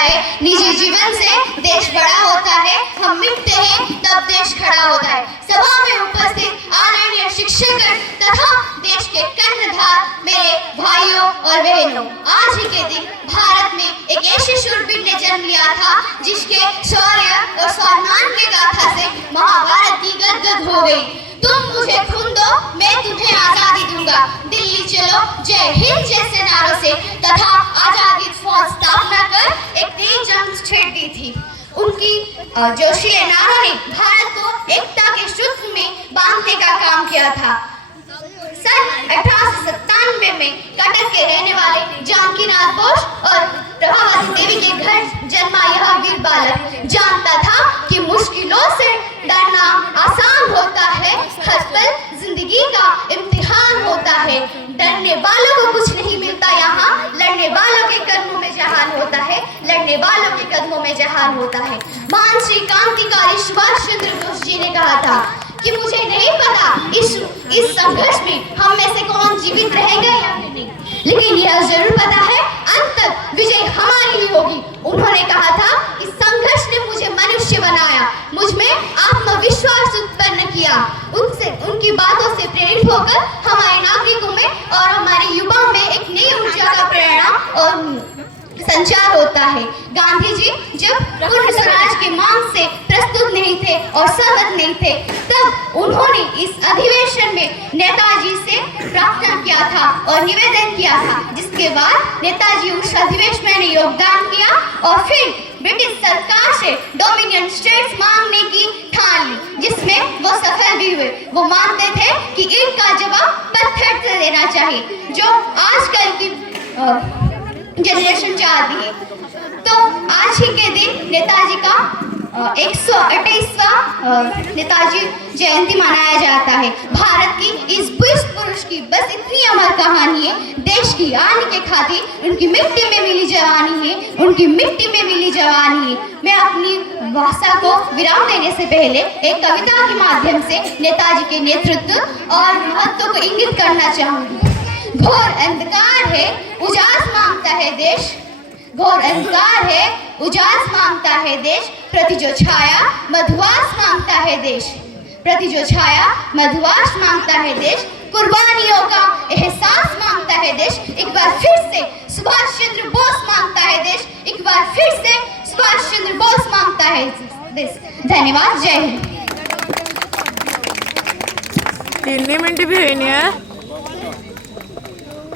है, निजी जीवन से देश बड़ा होता है, हम मिटते हैं तब देश खड़ा होता है। सभा में उपस्थित आदरणीय शिक्षकगण तथा देश के कर्णधार मेरे भाइयों और बहनों, आज ही के दिन भारत में एक ऐसी शूरवीर ने जन्म लिया था जिसके शौर्य और सम्मान की गाथा से महाभारत की गदगद हो गई। तुम मुझे खून दो, मैं तुम्हें आजादी दूंगा, दिल्ली चलो, जय हिंद जैसे नारों से तथा आजादी फौज स्थापना कर एक नई जंग छेड़ दी थी। उनकी जोशीले नारों ने भारत को एकता के सूत्र में बांधने का काम किया था। सन 1897 में कटक के रहने वाले जानकीनाथ बोस और प्रभावती देवी के घर जन्मा यह वीर बालक जानता था कि मुश्किलों से डरना आसान होता है, हर पल जिंदगी का इम्तिहान होता है। डरने वालों को कुछ नहीं मिलता यहाँ, लड़ने वालों के कदमों में जहान होता है, लड़ने वालों के कदमों में जहान होता है। महान श्री क्रांतिकारी सुभाष चंद्र बोस जी ने कहा था कि मुझे नहीं पता इस संघर्ष में हम में से कौन जीवित रहेगा या नहीं, लेकिन यह जरूर पता है अंत तक विजय हमारी ही होगी। उन्होंने कहा था कि संघर्ष ने मुझे मनुष्य बनाया, मुझ में आत्मविश्वास उत्पन्न किया। उनकी बातों से प्रेरित होकर हमारे नागरिकों में और हमारे युवाओं में एक नई ऊर्जा का प्रेरणा और संचार होता है। गांधी जी जब पूर्ण स्वराज की मांग से प्रस्तुत नहीं थे और सहमत नहीं थे, तब उन्होंने इस अधिवेशन में नेताजी से प्रार्थना किया था और निवेदन किया था, जिसके बाद नेताजी उस अधिवेशन में योगदान किया और फिर ब्रिटिश सरकार से डोमिनियन स्टेट्स मांगने की ठान ली, जिसमें वो सफल भी हुए। वो मानते थे कि इनका जवाब पत्थर से देना चाहिए, जो आजकल की जनरेशन चाहती है। तो आज ही के दिन नेताजी का 128वां नेताजी जयंती मनाया जाता है। भारत की इस पुरुष की बस इतनी अमर कहानी है, देश की आने के खातिर उनकी मिट्टी में मिली जवानी है, उनकी मिट्टी में मिली जवानी है। मैं अपनी भाषा को विराम देने से पहले एक कविता के माध्यम से नेताजी के नेतृत्व और महत्व को इंगित करना चाहूंगी। घोर अंधकार है, उजास मांगता है देश, घोर अंधकार है, उजास मांगता है देश, प्रति जो छाया मधुआस मांगता है देश, प्रति जो छाया मधुआस मांगता है देश, कुर्बानियों का एहसास मांगता है देश। एक बार फिर से सुभाष चंद्र बोस मांगता है देश, एक बार फिर से सुभाष चंद्र बोस मांगता है देश। धन्यवाद, जय हिंद। 3 मिनट भी हुई नहीं है।